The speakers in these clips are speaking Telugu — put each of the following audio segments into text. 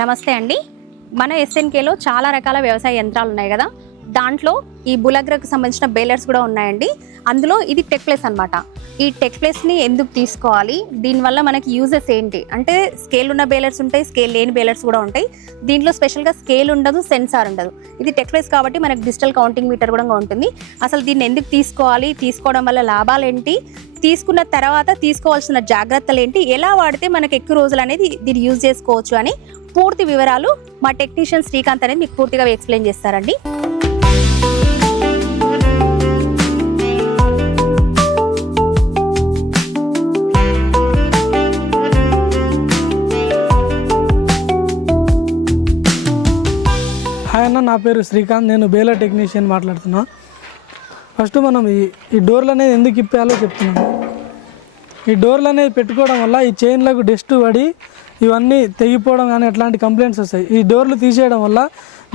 నమస్తే అండి. మన ఎస్ఎన్కేలో చాలా రకాల వ్యవసాయ యంత్రాలు ఉన్నాయి కదా. దాంట్లో ఈ బులగ్రకు సంబంధించిన బేలర్స్ కూడా ఉన్నాయండి. అందులో ఇది టెక్ ప్లేస్ అనమాట ఈ టెక్ ప్లేస్ని ఎందుకు తీసుకోవాలి? దీనివల్ల మనకి యూజెస్ ఏంటి? అంటే స్కేల్ ఉన్న బేలర్స్ ఉంటాయి స్కేల్ లేని బేలర్స్ కూడా ఉంటాయి. దీంట్లో స్పెషల్గా స్కేల్ ఉండదు సెన్సార్ ఉండదు. ఇది టెక్ ప్లేస్ కాబట్టి మనకు డిజిటల్ కౌంటింగ్ మీటర్ కూడా ఉంటుంది. అసలు దీన్ని ఎందుకు తీసుకోవాలి? తీసుకోవడం వల్ల లాభాలు ఏంటి? తీసుకున్న తర్వాత తీసుకోవాల్సిన జాగ్రత్తలు ఏంటి? ఎలా వాడితే మనకి ఎక్కువ రోజులు అనేది దీన్ని యూజ్ చేసుకోవచ్చు అని పూర్తి వివరాలు మా టెక్నీషియన్ శ్రీకాంత్ అనేది మీకు పూర్తిగా ఎక్స్ప్లెయిన్ చేస్తారండి. హాయ్ అన్న నా పేరు శ్రీకాంత్. నేను బేలా టెక్నీషియన్ మాట్లాడుతున్నా. ఫస్ట్ మనం ఈ ఈ డోర్లు అనేది ఎందుకు ఇప్పేయాలో చెప్తున్నాను. ఈ డోర్లు అనేది పెట్టుకోవడం వల్ల ఈ చైన్లకు డస్ట్ పడి ఇవన్నీ తెగిపోవడం కానీ అట్లాంటి కంప్లైంట్స్ వస్తాయి. ఈ డోర్లు తీసేయడం వల్ల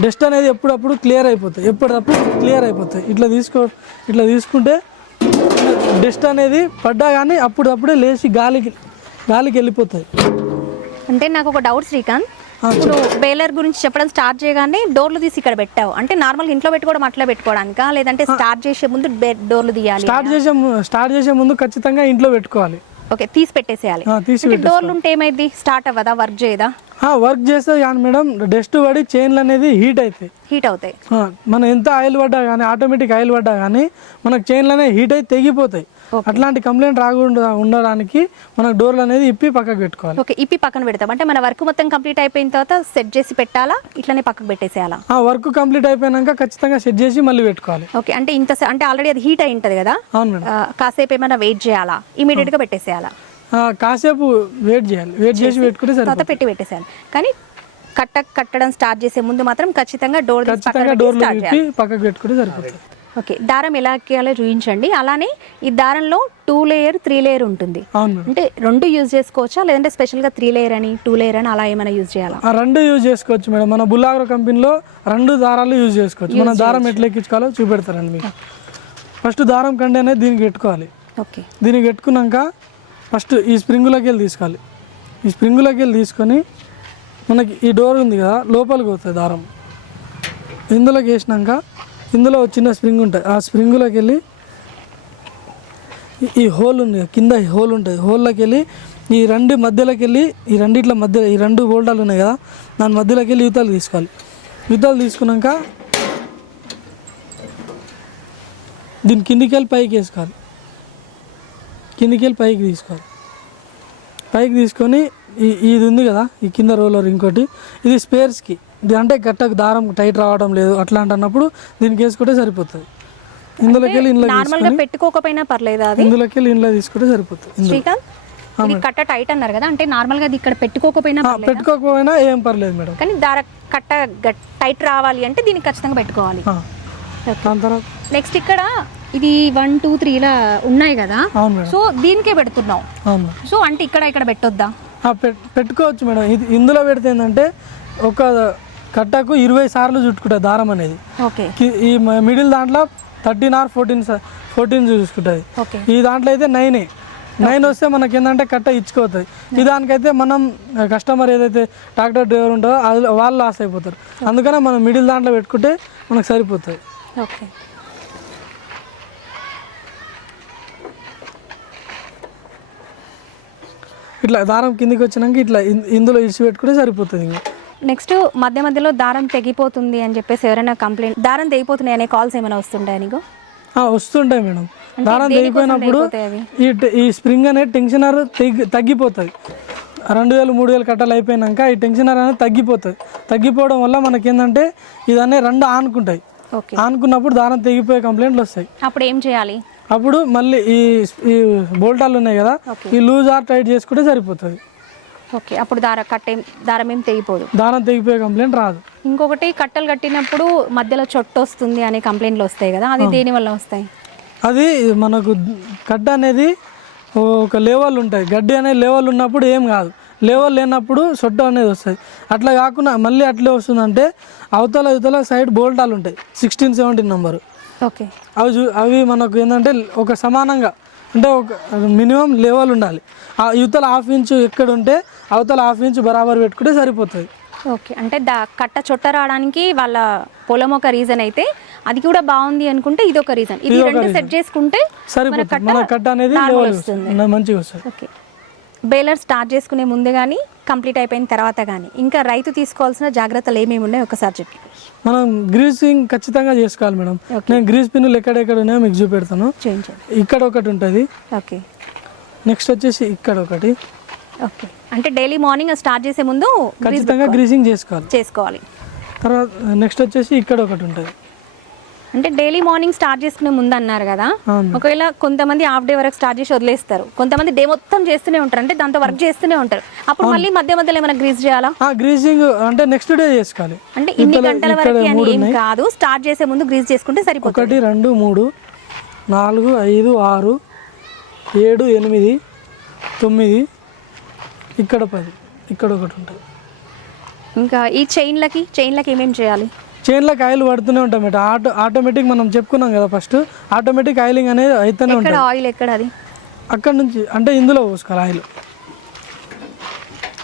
డస్ట్ అనేది ఎప్పుడప్పుడు క్లియర్ అయిపోతాయి. ఎప్పటికప్పుడు క్లియర్ అయిపోతాయి. ఇట్లా తీసుకో ఇట్లా తీసుకుంటే డస్ట్ అనేది పడ్డా కానీ అప్పుడప్పుడే లేచి గాలికి గాలికి వెళ్ళిపోతాయి. అంటే నాకు ఒక డౌట్ శ్రీకాంత్. ఇప్పుడు బేలర్ గురించి చెప్పడం స్టార్ట్ చేయగానే డోర్లు తీసి ఇక్కడ పెట్టావు. అంటే నార్మల్ ఇంట్లో పెట్టుకోవడం అట్లా పెట్టుకోవడానికా? లేదంటే స్టార్ట్ చేసే ముందు డోర్లు తీయాలి స్టార్ట్ చేసే స్టార్ట్ చేసే ముందు ఖచ్చితంగా ఇంట్లో పెట్టుకోవాలి. ఓకే తీసి పెట్టేసేయాలి. డోర్లు ఉంటే ఏమైంది స్టార్ట్ అవ్వదా? వర్క్ చేయదా? వర్క్ చేస్తే కానీ మేడం డస్ట్ పడి చైన్లు అనేది హీట్ అవుతాయి హీట్ అవుతాయి. మనం ఎంత ఆయిల్ పడ్డా కానీ ఆటోమేటిక్ ఆయిల్ పడ్డా కానీ మనకు చైన్లు అనేవి హీట్ అయి తెగిపోతాయి. అట్లాంటి కంప్లైంట్ రాకుండా ఉండడానికి మనకు డోర్లు అనేది ఇప్పి పక్కకు పెట్టుకోవాలి. ఓకే ఇప్పి పక్కన పెడతాం. అంటే మన వర్క్ మొత్తం కంప్లీట్ అయిపోయిన తర్వాత సెట్ చేసి పెట్టాలా? ఇట్లనే పక్కకు పెట్టేసేయాలా? ఆ వర్క్ కంప్లీట్ అయిపోయాక ఖచ్చితంగా సెట్ చేసి మళ్ళీ పెట్టుకోవాలి. ఓకే అంటే ఇంత అంటే ఆల్రెడీ అది హీట్ అయి ఉంటుంది కదా? అవును మేడం. కాసేపు ఏమైనా వెయిట్ చేయాలా? ఇమీడియట్గా పెట్టేసేయాలా? కాసేపు వెయిట్ చేయాలి. వెయిట్ చేసి పెట్టుకుంటే తర్వాత సరిపోతుంది పెట్టి పెట్టేసేయాలి. కానీ కట్ట కట్టడం స్టార్ట్ చేసే ముందు మాత్రం ఖచ్చితంగా డోర్ ఖచ్చితంగా విప్పి పక్కకు పెట్టుకుంటే సరిపోతుంది. ఓకే దారం ఎలా ఎక్కియాలో చూపించండి. అలానే ఈ దారంలో టూ లేయర్ త్రీ లేయర్ ఉంటుంది. అంటే రెండు యూజ్ చేసుకోవచ్చా? లేదంటే స్పెషల్గా త్రీ లేయర్ అని టూ లేయర్ అని అలా ఏమైనా యూజ్ చేయాలా? రెండు యూజ్ చేసుకోవచ్చు మేడం. మన బుల్లాగ్రో కంపెనీలో రెండు దారాలు యూజ్ చేసుకోవచ్చు. మన దారం ఎట్లా ఎక్కించుకోవాలో చూపెడతారండి మీకు. ఫస్ట్ దారం కండి అనేది దీనికి పెట్టుకోవాలి. ఓకే. దీనికి పెట్టుకున్నాక ఫస్ట్ ఈ స్ప్రింగులోకి వెళ్ళి తీసుకోవాలి. ఈ స్ప్రింగ్లోకి వెళ్ళి తీసుకొని మనకి ఈ డోర్ ఉంది కదా లోపలికి పోతుంది దారం. ఇందులోకి వేసినాక ఇందులో చిన్న స్ప్రింగ్ ఉంటుంది ఆ స్ప్రింగ్లోకి వెళ్ళి ఈ- హోల్ ఉంది కింద హోల్ ఉంటుంది. హోల్లోకి వెళ్ళి ఈ రెండు మధ్యలోకి వెళ్ళి ఈ రెండిట్ల మధ్య ఈ రెండు బోల్టాలు ఉన్నాయి కదా దాని మధ్యలోకి వెళ్ళి యువతలు తీసుకోవాలి. యూతాలు తీసుకున్నాక దీని కిందికి వెళ్ళి పైకి వేసుకోవాలి. కిందికి వెళ్ళి పైకి తీసుకోవాలి. పైకి తీసుకొని ఇది ఉంది కదా ఈ కింద రోలర్ ఇంకోటి. ఇది స్పేర్స్కి ఇది అంటే గట్టకు దారం టైట్ రావడం లేదు అట్లాంటి అన్నప్పుడు దీనికి వేసుకుంటే సరిపోతుంది. ఇందులోకి వెళ్ళి ఇంట్లో నార్మల్గా పెట్టుకోకపోయినా పర్లేదా అది? ఇందులోకి వెళ్ళి ఇంట్లో తీసుకుంటే సరిపోతుంది. ఇందులో. శ్రీకాంత్ ఇది కట్ట టైట్ అన్నారు కదా అంటే నార్మల్గా అది ఇక్కడ పెట్టుకోకపోయినా? పెట్టుకోకపోయినా ఏం పర్లేదు మేడం. కానీ దార కట్ట టైట్ రావాలి అంటే దీనికి ఖచ్చితంగా పెట్టుకోవాలి. నెక్స్ట్ ఇక్కడ ఇది వన్ టూ త్రీ ఇలా ఉన్నాయి కదా. సో దీనికే పెడుతున్నాం. సో అంటే ఇక్కడ ఇక్కడ పెట్టొద్దా? పెట్టుకోవచ్చు మేడం. ఇది ఇందులో పెడితే ఏంటంటే ఒక కట్టకు ఇరవై సార్లు చుట్టుకుంటుంది దారం అనేది. ఈ మిడిల్ దాంట్లో థర్టీన్ ఆర్ ఫోర్టీన్ ఫోర్టీన్ చూసుకుంటుంది. ఈ దాంట్లో అయితే నైనే. నైన్ వస్తే మనకి ఏంటంటే కట్ట ఇచ్చుకోతుంది ఈ దానికైతే మనం కస్టమర్ ఏదైతే ట్రాక్టర్ డ్రైవర్ ఉంటుందో అది వాళ్ళు లాస్ అయిపోతారు. అందుకనే మనం మిడిల్ దాంట్లో పెట్టుకుంటే మనకు సరిపోతుంది ఓకే. ఇట్లా దారం కిందికి వచ్చినాక ఇట్లా ఇందులో ఇడిచి పెట్టుకుంటే సరిపోతుంది ఇంకా. నెక్స్ట్ మధ్య మధ్యలో దారం తెగిపోతుంది అని చెప్పేసి ఎవరైనా కంప్లైంట్ దారం తెగిపోతున్నాయి అనే కాల్స్ ఏమైనా వస్తుంటాయి నీకు? వస్తుంటాయి మేడం. దారం తెగిపోయినప్పుడు? ఈ ఈ స్ప్రింగ్ అనేది టెన్షనర్ తెగి తగ్గిపోతుంది రెండు వేలు మూడు వేలు కట్టలు అయిపోయినాక ఈ టెన్షనర్ అనేది తగ్గిపోతుంది తగ్గిపోవడం వల్ల మనకి ఏంటంటే ఇదన్నీ రెండు ఆనుకుంటాయి. ఓకే. ఆనుకున్నప్పుడు దారం తెగిపోయే కంప్లైంట్లు వస్తాయి. అప్పుడు ఏం చేయాలి? అప్పుడు మళ్ళీ ఈ ఈ బోల్టాలు ఉన్నాయి కదా ఈ లూజ్ ఆర్ టైట్ చేసుకుంటే సరిపోతుంది. ఓకే అప్పుడు దార కట్ట దారం ఏం తెగిపోదు. దారం తెగిపోయే కంప్లైంట్ రాదు. ఇంకొకటి కట్టలు కట్టినప్పుడు మధ్యలో చొట్టు వస్తుంది అనే కంప్లైంట్లు వస్తాయి కదా అది దేని వల్ల వస్తాయి? అది మనకు కట్ట అనేది ఒక లెవెల్ ఉంటాయి. గడ్డి అనే లెవెల్ ఉన్నప్పుడు ఏం కాదు. లెవెల్ లేనప్పుడు సొట్ట అనేది వస్తుంది అట్లా కాకుండా మళ్ళీ అట్లే వస్తుందంటే అవతల అవతల సైడ్ బోల్టాలు ఉంటాయి. Sixteen seventeen number. అవి చూ అవి మనకు ఏంటంటే ఒక సమానంగా అంటే ఒక మినిమం లెవెల్ ఉండాలి. ఆ యువతల హాఫ్ ఇంచు ఎక్కడ ఉంటే అవతల హాఫ్ ఇంచు బరాబర్ పెట్టుకుంటే సరిపోతుంది. ఓకే. అంటే దా కట్ట చొట్ట రావడానికి వాళ్ళ పొలం ఒక రీజన్ అయితే అది కూడా బాగుంది అనుకుంటే ఇది ఒక రీజన్ ఇది రెండు సెట్ చేసుకుంటే సరిపోతుంది. మన కట్ట అనేది మంచిగా వస్తుంది. ఓకే. బేలర్ స్టార్ట్ చేసుకునే ముందు కానీ కంప్లీట్ అయిపోయిన తర్వాత కానీ ఇంకా రైతు తీసుకోవాల్సిన జాగ్రత్తలు ఏమేమి ఉన్నాయో ఒకసారి చెప్పి. మనం గ్రీసింగ్ ఖచ్చితంగా చేసుకోవాలి మేడం. నేను గ్రీస్ పిన్నులు ఎక్కడెక్కడ ఉన్నాయో మీకు చూపెడతాను. ఇక్కడ ఒకటి ఉంటుంది. ఓకే. నెక్స్ట్ వచ్చేసి ఇక్కడ ఒకటి. ఓకే. అంటే డైలీ మార్నింగ్ స్టార్ట్ చేసే ముందు ఖచ్చితంగా గ్రీసింగ్ చేసుకోవాలి. చేసుకోవాలి. తర్వాత నెక్స్ట్ వచ్చేసి ఇక్కడ ఒకటి ఉంటుంది. అంటే డైలీ మార్నింగ్ స్టార్ట్ చేసుకునే ముందు అన్నారు కదా. ఒకవేళ కొంతమంది హాఫ్ డే వరకు స్టార్ట్ చేసి వదిలేస్తారు. కొంతమంది డే మొత్తం చేస్తూనే ఉంటారు. అంటే దాంతో వర్క్ చేస్తూనే ఉంటారు. అప్పుడు మళ్ళీ మధ్య మధ్యలో ఏమైనా గ్రీస్ చేయాలా? ఆ గ్రీసింగ్ అంటే నెక్స్ట్ డే చేసుకోవాలి. అంటే ఇన్ని గంటల వరకు అని ఏం. కాదు. స్టార్ట్ చేసే ముందు గ్రీస్ చేసుకుంటే సరిపోతుంది. ఒకటి రెండు మూడు నాలుగు ఐదు ఆరు ఏడు ఎనిమిది తొమ్మిది ఇక్కడ పది ఇక్కడ ఒకటి ఉంటుంది. ఇంకా ఈ చైన్లకి చైన్లకి ఏమేమి చేయాలి? చైన్లకు ఆయిల్ పడుతూనే ఉంటాం మేడం. ఆటో ఆటోమేటిక్ మనం చెప్పుకున్నాం కదా ఫస్ట్. ఆటోమేటిక్ ఆయిలింగ్ అనేది అయితేనే ఉంటుంది. ఆయిల్ ఎక్కడ అది? అక్కడ నుంచి అంటే ఇందులో పోసుకోవాలి ఆయిల్.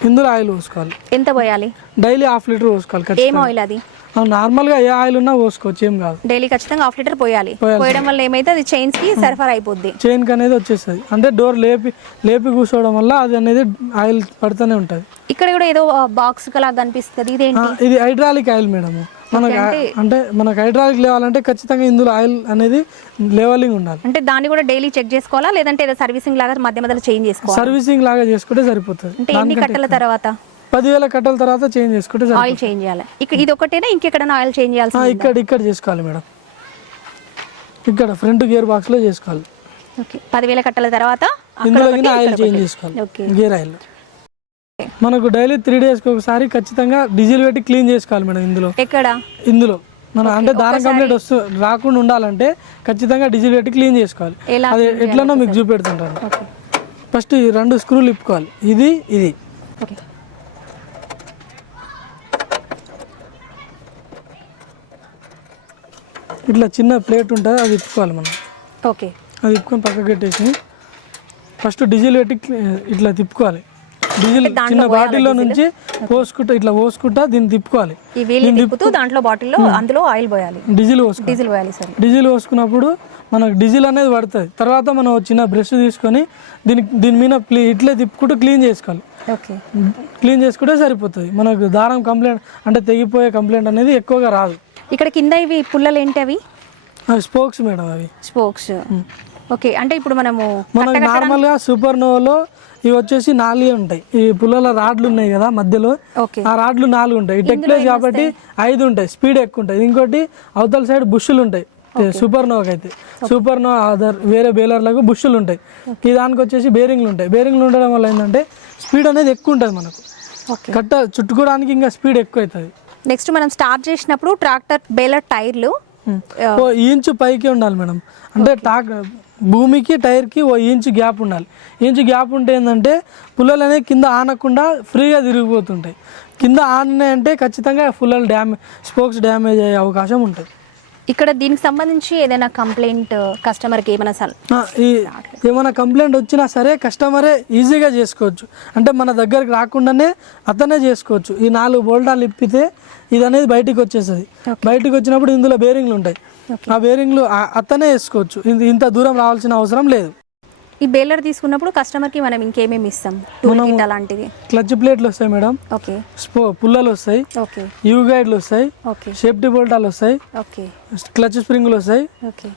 ఇందులో ఆయిల్ పోసుకోవాలి. ఎంత పోయాలి? డైలీ హాఫ్ లీటర్ పోసుకోవాలి ఏం ఆయిల్ అది? నార్మల్గా ఏ ఆయిల్ ఉన్నా పోసుకోవచ్చు ఏం కాదు. డైలీ ఖచ్చితంగా హాఫ్ లీటర్ పోయాలి. పోయడం వల్ల ఏమైతే అది చైన్స్కి సరఫరా అయిపోద్ది. చైన్కి అనేది వచ్చేస్తుంది. అంటే డోర్ లేపి లేపి కూర్చోవడం వల్ల అది అనేది ఆయిల్ పడుతూనే ఉంటుంది. ఇక్కడ కూడా ఏదో బాక్స్ లాగా కనిపిస్తుంది. ఇదేంటి? ఆ, ఇది హైడ్రాలిక్ ఆయిల్ మేడం మనకు అంటే మనకు హైడ్రాలిక్ లేవాలంటే ఖచ్చితంగా ఇందులో ఆయిల్ అనేది లెవెలింగ్ ఉండాలి. అంటే దాన్ని కూడా డైలీ చెక్ చేసుకోవాలా? లేదంటే ఏదో సర్వీసింగ్ లాగా మధ్య మధ్యలో చేంజ్ చేసుకోవాలి? సర్వీసింగ్ లాగా చేసుకుంటే సరిపోతుంది. అంటే ఎన్ని కట్టల తర్వాత? పదివేల కట్టల తర్వాత చేంజ్ చేసుకుంటే ఆయిల్ చేంజ్ చేయాలి. ఇక్కడ ఇది ఒకటేనా? ఇంకెక్కడైనా ఆయిల్ చేంజ్ చేయాల్సి ఆ, ఇక్కడ ఇక్కడ చేసుకోవాలి మేడం. ఇక్కడ ఫ్రంట్ గేర్ బాక్స్లో చేసుకోవాలి. ఓకే పదివేల కట్టల తర్వాత ఇందులో ఆయిల్ చేంజ్. చేసుకోవాలి. గేర్ ఆయిల్ మనకు డైలీ త్రీ డేస్కి ఒకసారి ఖచ్చితంగా డీజిల్ పెట్టి క్లీన్ చేసుకోవాలి మేడం ఇందులో. ఎక్కడ? ఇందులో. మన అంటే దారం కంప్లీట్ వస్తూ రాకుండా ఉండాలంటే ఖచ్చితంగా డీజిల్ పెట్టి క్లీన్ చేసుకోవాలి. అది ఎట్లనో మీకు చూపెడుతుంటాను. ఫస్ట్ ఈ రెండు స్క్రూలు ఇప్పుకోవాలి. ఇది ఇది. ఇట్లా చిన్న ప్లేట్ ఉంటుంది అది ఇప్పుకోవాలి మనం. ఓకే. అది ఇప్పుకొని పక్కకి పెట్టేసి ఫస్ట్ డీజిల్ పెట్టి ఇట్లా తిప్పుకోవాలి. డీజిల్ చిన్న బాటిల్లో నుంచి పోసుకుంటా ఇట్లా పోసుకుంటా దీన్ని తిప్పుకోవాలి. తిప్పుతూ దాంట్లో బాటిల్లో అందులో ఆయిల్ పోయాలి. డీజిల్ డీజిల్ పోయాలి సార్. డీజిల్ పోసుకున్నప్పుడు మనకు డీజిల్ అనేది పడుతుంది. తర్వాత మనం చిన్న బ్రష్ తీసుకొని దీని దీని మీద ఇట్లే తిప్పుకుంటూ క్లీన్ చేసుకోవాలి. క్లీన్ చేసుకుంటే సరిపోతుంది. మనకు దారం కంప్లైంట్ అంటే తెగిపోయే కంప్లైంట్ అనేది ఎక్కువగా రాదు. ఇక్కడ కింద ఇవి పుల్లలు ఏంటి అవి? స్పోక్స్ మేడం అవి. స్పోక్స్. ఓకే. అంటే ఇప్పుడు మనము మనకు నార్మల్గా సూపర్ నోవాలో ఇవి వచ్చేసి నాలుగే ఉంటాయి. ఈ పుల్లల రాడ్లు ఉన్నాయి కదా మధ్యలో. ఆ రాడ్లు నాలుగు ఉంటాయి. టెక్ప్లేస్ కాబట్టి ఐదు ఉంటాయి. స్పీడ్ ఎక్కువ ఉంటుంది ఇంకోటి అవతల సైడ్ బుష్లు ఉంటాయి. సూపర్ నోవాకి అయితే. సూపర్ నోవా అదర్ వేరే బేలర్లకు బుష్లు ఉంటాయి. ఈ దానికి వచ్చేసి బేరింగ్లు ఉంటాయి. బేరింగ్లు ఉండడం వల్ల ఏంటంటే స్పీడ్ అనేది ఎక్కువ ఉంటుంది మనకు. కట్ట చుట్టుకోవడానికి ఇంకా స్పీడ్ ఎక్కువ అవుతుంది. నెక్స్ట్ మనం స్టార్ట్ చేసినప్పుడు ట్రాక్టర్ బేలర్ టైర్లు ఓ ఇంచు పైకి ఉండాలి మేడం. అంటే టాక్ భూమికి టైర్కి ఓ ఇంచు గ్యాప్ ఉండాలి. ఇంచు గ్యాప్ ఉంటే ఏంటంటే పుల్లలు అనేవి కింద ఆనకుండా ఫ్రీగా తిరిగిపోతుంటాయి. కింద ఆడినాయంటే ఖచ్చితంగా పుల్లలు డ్యామేజ్ స్పోక్స్ డ్యామేజ్ అయ్యే అవకాశం ఉంటుంది. ఇక్కడ దీనికి సంబంధించి ఏదైనా కంప్లైంట్ కస్టమర్కి ఏమైనా ఏమైనా కంప్లైంట్ వచ్చినా సరే కస్టమరే ఈజీగా చేసుకోవచ్చు. అంటే మన దగ్గరికి రాకుండానే అతనే చేసుకోవచ్చు. ఈ నాలుగు బోల్టాలు ఇప్పితే ఇది అనేది బయటికి వచ్చేస్తుంది. బయటికి వచ్చినప్పుడు ఇందులో బేరింగ్లు ఉంటాయి. ఆ బేరింగ్లు అతనే వేసుకోవచ్చు. ఇంత దూరం రావాల్సిన అవసరం లేదు. ఈ బేలర్ తీసుకున్నప్పుడు కస్టమర్కి మనం ఇంకేమేమి ఇస్తాం? టూల్ కిట్ అలాంటివి? క్లచ్ ప్లేట్లు వస్తాయి మేడం. ఓకే. పుల్లలు వస్తాయి. ఓకే. యూ గైడ్లు వస్తాయి. ఓకే. సేఫ్టీ బోల్టాలు వస్తాయి. ఓకే. క్లచ్ స్ప్రింగ్లు వస్తాయి. ఓకే.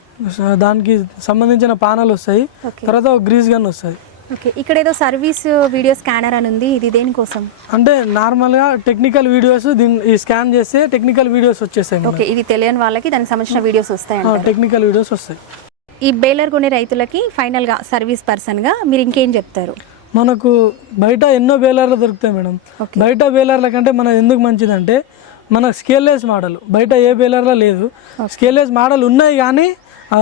దానికి సంబంధించిన పానాలు వస్తాయి. తర్వాత గ్రీస్ గన్ వస్తుంది ఓకే. ఇక్కడ ఏదో సర్వీస్ వీడియో స్కానర్ అని ఉంది. ఇది దేనికోసం? అంటే నార్మల్గా టెక్నికల్ వీడియోస్ దీన్ని ఈ స్కాన్ చేస్తే టెక్నికల్ వీడియోస్ వచ్చేస్తాయి. ఓకే. ఇది తెలియని వాళ్ళకి దానికి సంబంధించిన వీడియోస్ వస్తాయండి ఆ, టెక్నికల్ వీడియోస్ వస్తాయి. ఈ బేలర్ కొనే రైతులకి ఫైనల్గా సర్వీస్ పర్సన్గా మీరు ఇంకేం చెప్తారు? మనకు బయట ఎన్నో బేలర్లు దొరుకుతాయి మేడం. బయట బేలర్ల కంటే మన ఎందుకు మంచిదంటే మన స్కేల్లెస్ మోడల్. బయట ఏ బేలర్లో లేదు. స్కేల్లెస్ మోడల్ ఉన్నాయి కానీ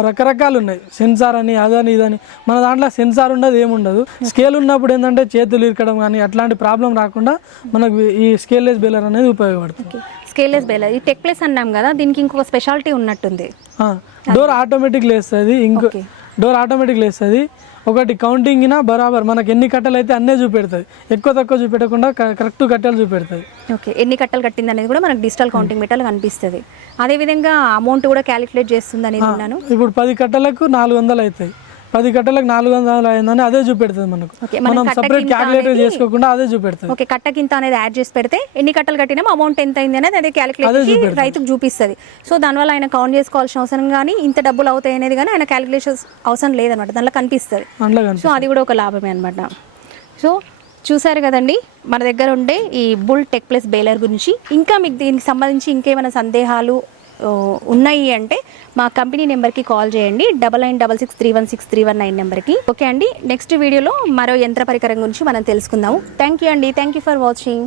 రకరకాలు ఉన్నాయి. సెన్సార్ అని అదని ఇదని మన దాంట్లో సెన్సార్ ఉండదు ఏముండదు స్కేల్ ఉన్నప్పుడు ఏంటంటే చేతులు ఇరకడం కానీ అట్లాంటి ప్రాబ్లం రాకుండా మనకు ఈ స్కేల్లెస్ బేలర్ అనేది ఉపయోగపడుతుంది. Scaleless baler. ఈ టెక్ ప్లేస్ అన్నాం కదా దీనికి ఇంకొక స్పెషాలిటీ ఉన్నట్టుంది. డోర్ ఆటోమేటిక్ లేస్తుంది. ఇంకో. డోర్ ఆటోమేటిక్ లేస్తుంది. ఒకటి కౌంటింగ్ బరాబర్ మనకి ఎన్ని కట్టలు అయితే అన్నే చూపెడుతుంది. ఎక్కువ తక్కువ చూపెట్టకుండా కరెక్ట్ కట్టలు చూపెడుతుంది. ఓకే. ఎన్ని కట్టలు కట్టింది అనేది కూడా మనకు డిజిటల్ కౌంటింగ్ మెటల్ కనిపిస్తుంది. అదేవిధంగా అమౌంట్ కూడా క్యాలిక్యులేట్ చేస్తుంది అనేది ఇప్పుడు పది కట్టలకు నాలుగు వందలు అవుతాయి పది కట్టలకు నాలుగు వందలు అయిందని అదే చూపెడుతుంది మనకు. మనం కట్ట సపరేట్ కింద క్యాలిక్యులేటర్ చేసుకోకుండా అదే చూపెడుతుంది. ఓకే కట్టకింత అనేది యాడ్ చేసి పెడితే ఎన్ని కట్టలు కట్టినామో అమౌంట్ ఎంత అయింది అనేది అదే క్యాలిక్యులేట్ చేసి రైతుకు చూపిస్తుంది. సో దానివల్ల ఆయన కౌంట్ చేసుకోవాల్సిన అవసరం కానీ ఇంత డబ్బులు అవుతాయి అనేది కానీ ఆయన క్యాలిక్యులేషన్స్ అవసరం లేదనమాట దానిలో కనిపిస్తుంది. సో అది కూడా ఒక లాభమే అనమాట సో చూసారు కదండి మన దగ్గర ఉండే ఈ బుల్ టెక్ ప్లస్ బేలర్ గురించి. ఇంకా మీకు దీనికి సంబంధించి ఇంకేమైనా సందేహాలు ఉన్నాయి అంటే మా కంపెనీ నెంబర్కి కాల్ చేయండి. Double nine double six three one six three one nine నెంబర్కి. ఓకే అండి నెక్స్ట్ వీడియోలో మరో యంత్ర పరికరం గురించి మనం తెలుసుకుందాము. థ్యాంక్ యూ అండి థ్యాంక్ యూ ఫర్ వాచింగ్.